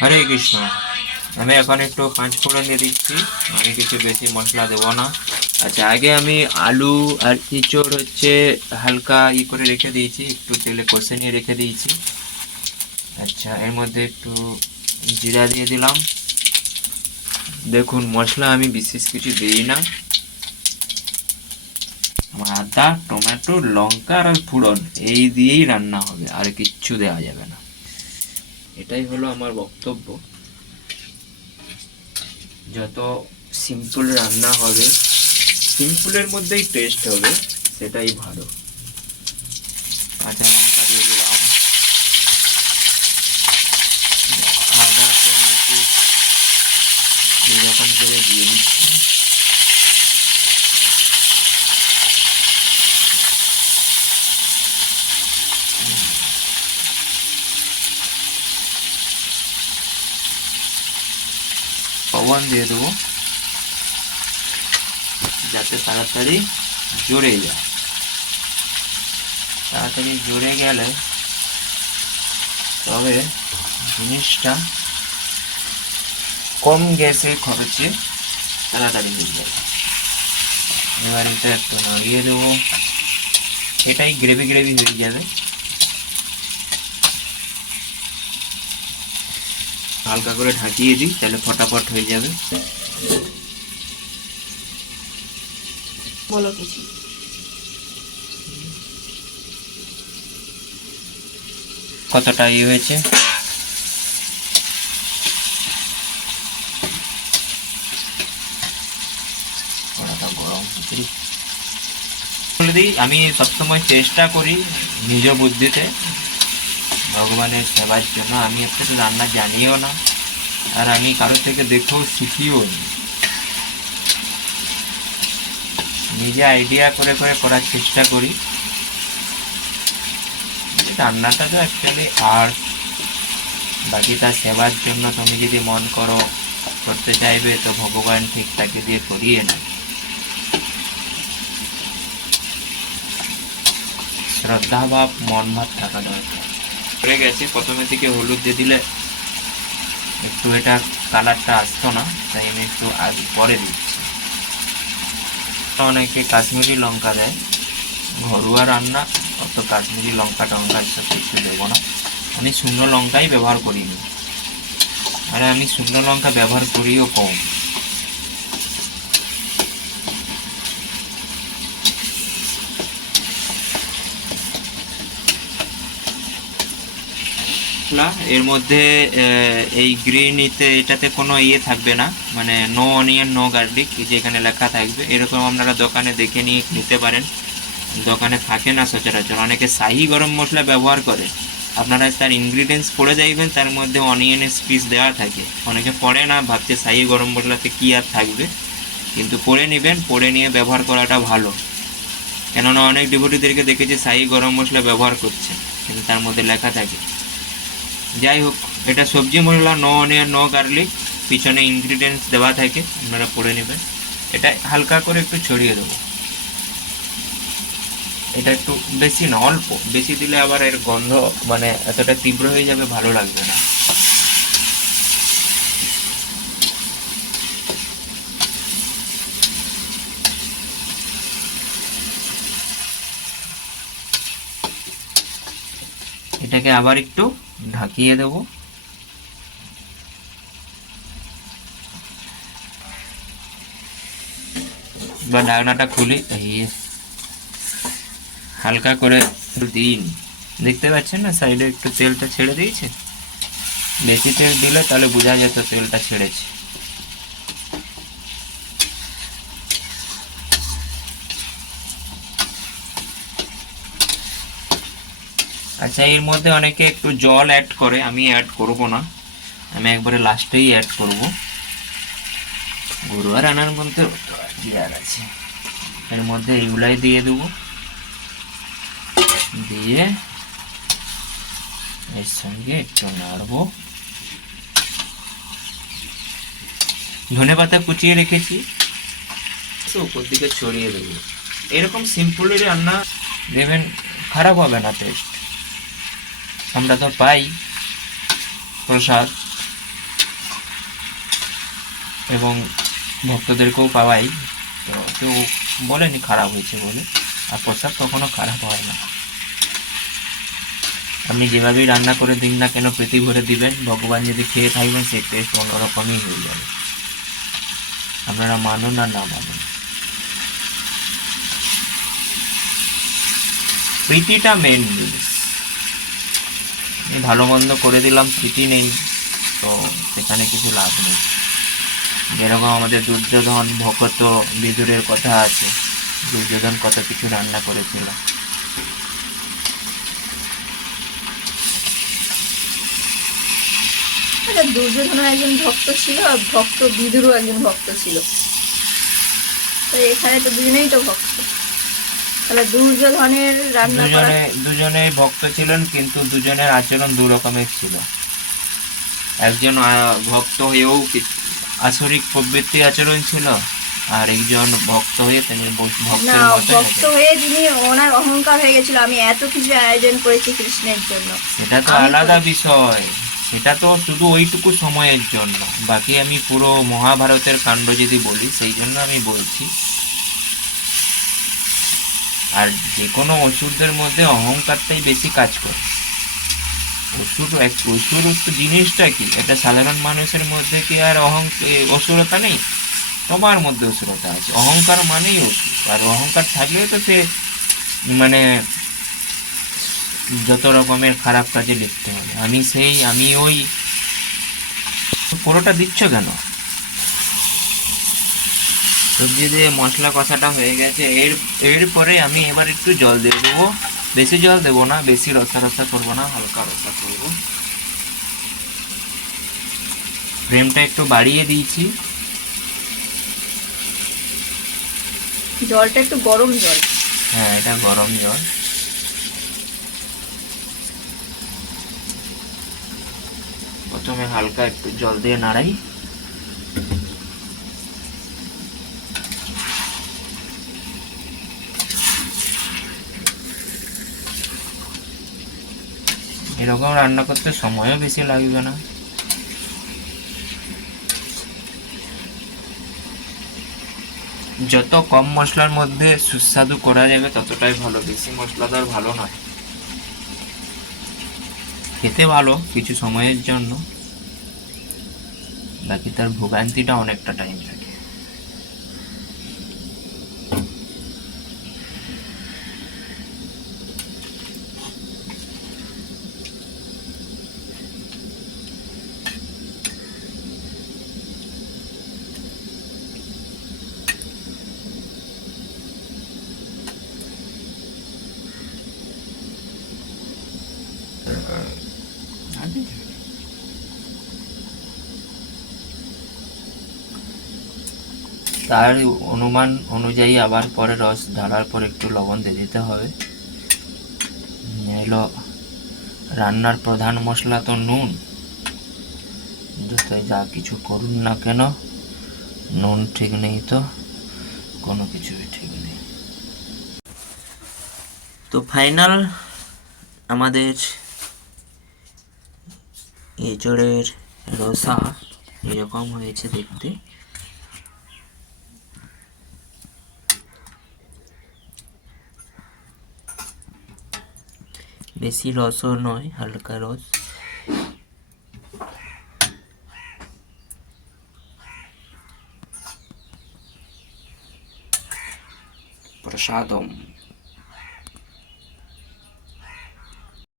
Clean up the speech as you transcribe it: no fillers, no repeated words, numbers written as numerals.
হরে কৃষ্ণ। আমি এখন একটু পাঁচ ফোড়ন দিয়ে দিচ্ছি, আমি কিছু বেশি মশলা দেবো না। আচ্ছা, আগে আমি আলু আর ইঁচড় হচ্ছে হালকা করে রেখে দিয়েছি, একটু তেলে কষে নিয়ে রেখে দিয়েছি। আচ্ছা, এর মধ্যে একটু জিরা দিয়ে দিলাম। দেখুন, মশলা আমি বিশেষ কিছু দিই না, আদা, টমেটো, লঙ্কা আর ফোড়ন এই দিয়েই রান্না হবে, আর কিচ্ছু দেওয়া যাবে না। এটাই হলো আমার বক্তব্য। যত সিম্পল রান্না হবে, সিম্পলের মধ্যেই টেস্ট হবে, সেটাই ভালো। কাঁচা লঙ্কা দিয়ে দিলাম, আদা, টমেটো এইরকম করে দিয়ে দিচ্ছি। লবণ দিয়ে দেবো যাতে তাড়াতাড়ি জড়ে যায়। তাড়াতাড়ি জড়ে গেলে তবে জিনিসটা কম গ্যাসে খরচে তাড়াতাড়ি হয়ে যাবে। এবার এটা একটু নাড়িয়ে দেবো, এটাই গ্রেভি গ্রেভি হয়ে যাবে। হালকা করে ঢাকিয়ে দিই, তাহলে ফটাফট হয়ে যাবে। বলো কিছু। কতটা হয়েছে গরম বলে দিই, আমি সবসময় চেষ্টা করি নিজ বুদ্ধিতে ভগবানের সেবার জন্য। আমি একটু রান্না জানিও না, আর আমি কারোর থেকে দেখেও শিখিও নি, নিজে আইডিয়া করে করে করার চেষ্টা করি। রান্নাটা তো অ্যাকচুয়ালি আর্ট, বাকিটা সেবার জন্য তুমি যদি মন করো করতে চাইবে তো ভগবান ঠিক তাকে দিয়ে করিয়ে নেয়। শ্রদ্ধা ভাব, মন ভাব থাকা দরকার। হয়ে গেছে, প্রথমে থেকে হলুদ দিয়ে দিলে একটু এটা কালারটা আসতো না, তাই আমি একটু আগে পরে দিচ্ছি। অনেকে কাশ্মীরি লঙ্কা দেয়, ঘরোয়া রান্না, অত কাশ্মীরি লঙ্কা টঙ্কা এসব কিছু দেবো না। আমি শুকনো লঙ্কাই ব্যবহার করিনি, আরে আমি শুকনো লঙ্কা ব্যবহার করিও কম। এর মধ্যে এই গ্রিন এটাতে কোনো থাকবে না, মানে নো অনিয়ন নো গার্লিক, যে এখানে লেখা থাকবে এরকম আপনারা দোকানে দেখে নিয়ে নিতে পারেন। দোকানে থাকে না সচরাচর, অনেকে শাহি গরম মশলা ব্যবহার করে। আপনারা তার ইনগ্রিডিয়েন্টস পড়ে যাইবেন, তার মধ্যে অনিয়নের পিস দেওয়া থাকে। অনেকে পড়ে না, ভাবছে শাহি গরম মশলাতে কী আর থাকবে, কিন্তু পড়ে নেবেন, পড়ে নিয়ে ব্যবহার করাটা ভালো। কেননা অনেক ডিভোটিদেরকে দেখেছি শাহি গরম মশলা ব্যবহার করছে, কিন্তু তার মধ্যে লেখা থাকে। যাই হোক, এটা সবজি মশলা, নো অনিয়ন নো গার্লিক, পিছনে ইনগ্রিডিয়েন্টস দেওয়া থাকে, আপনারা পড়ে নেবেন। এটা হালকা করে একটু ছড়িয়ে দেবো, এটা একটু বেশি না, অল্প। বেশি দিলে আবার এর গন্ধ মানে এতটা তীব্র হয়ে যাবে, ভালো লাগবে না। এটাকে আবার একটু ঢাকিয়ে দেবো। বা ঢাকনাটা খুলি, হালকা করে দিন, দেখতে পাচ্ছেন না সাইডে একটু তেলটা ছেড়ে দিয়েছে। বেশি তেল দিলে তাহলে বোঝা যেত তেলটা ছেড়েছে। আচ্ছা, এর মধ্যে অনেকে একটু জল অ্যাড করে, আমি অ্যাড করব না, আমি একবারে লাস্টেই অ্যাড করব। ঘরোয়া রান্নার মধ্যে কি আর আছে, এর মধ্যে এইগুলাই দিয়ে দেবো, দিয়ে এর সঙ্গে একটু নাড়বো। ধনে পাতা কুচিয়ে রেখেছি, উপর দিকে ছড়িয়ে দেবো। এরকম সিম্পলি রান্না দেবেন, খারাপ হবে না টেস্ট। আমরা তো পাই প্রসাদ, এবং ভক্তদেরকেও পাওয়াই, তো কেউ বলেনি খারাপ হয়েছে বলে। আর প্রসাদ কখনো খারাপ হয় না। আপনি যেভাবেই রান্না করে দিন না কেন, পেটি ভরে দিবেন, ভগবান যদি খেয়ে থাকবেন সেই টেস্ট অন্যরকমই হয়ে যাবে, আপনারা মানুন আর না মানুন। প্রীতিটা মেন জিনিস। ভালো মন্দ করে দিলাম, প্রীতি নেই তো সেখানে কিছু লাভ নেই। যেরকম আমাদের দুর্যোধন ভগত বিদুরের কথা আছে, দুর্যোধন কত কিছু রান্না করেছিল। দুর্যোধন একজন ভক্ত ছিল, আর ভক্ত বিদুরও একজন ভক্ত ছিল, তো এখানে তো দুজনেই তো ভক্ত। তাহলে দুর্যোধনের রান্না করা, দুজনে ভক্ত ছিলেন, কিন্তু দুজনের আচরণ দু রকমের ছিল। একজন ভক্ত হয়েও আসরিক প্রবৃত্তি আচরণ ছিল, আর একজন ভক্ত হয়ে তিনি না ভক্তের ভক্ত হয়ে যিনি, ওনার অহংকার হয়ে গেছিল, আমি এত কিছু আয়োজন করেছি কৃষ্ণের জন্য। সেটা তো আলাদা বিষয়, সেটা তো শুধু ওইটুকু সময়ের জন্য। বাকি আমি পুরো মহাভারতের কাণ্ড যদি বলি, সেই জন্য আমি বলছি। আর যে কোনো অসুরদের মধ্যে অহংকারটাই বেশি কাজ করে। অসুর জিনিসটা কি, এটা সাধারণ মানুষের মধ্যে কি আর অসুরতা নেই? সবার মধ্যে অসুরতা আছে। অহংকার মানেই অসুর, আর অহংকার থাকলেও তো সে মানে যত রকমের খারাপ কাজে লিপ্ত হবে। আমি ওই পুরোটা দিচ্ছ কেন? সবজি দিয়ে মশলা কষাটা হয়ে গেছে। এরপরে আমি এবার একটু জল দিয়ে দেবো। বেশি জল দেবো না, বেশি রসা রসা করবো না, হালকা রসা করবো। ফ্লেমটা একটু বাড়িয়ে দিয়েছি। জলটা একটু গরম জল। হ্যাঁ, এটা গরম জল। প্রথমে হালকা একটু জল দিয়ে নাড়াই। এরকম রান্না করতে সময়ও বেশি লাগবে না। যত কম মশলার মধ্যে সুস্বাদু করা যাবে ততটাই ভালো। বেশি মশলাদার ভালো নয়। খেতে ভালো কিছু সময়ের জন্য, বাকি তার ভোগান্তিটা অনেকটা টাইম থাকে। তার অনুমান অনুযায়ী আবার পরে রস ঢালার পর একটু লবণ দিয়ে দিতে হবে। এলো রান্নার প্রধান মশলা তো নুন। যতই যা কিছু করুন না কেন, নুন ঠিক নেই তো কোনো কিছুই ঠিক নেই। তো ফাইনাল আমাদের এঁচড়ের রসা এরকম হয়েছে দেখতে। বেশি রসও নয়, হালকা রস। প্রসাদম।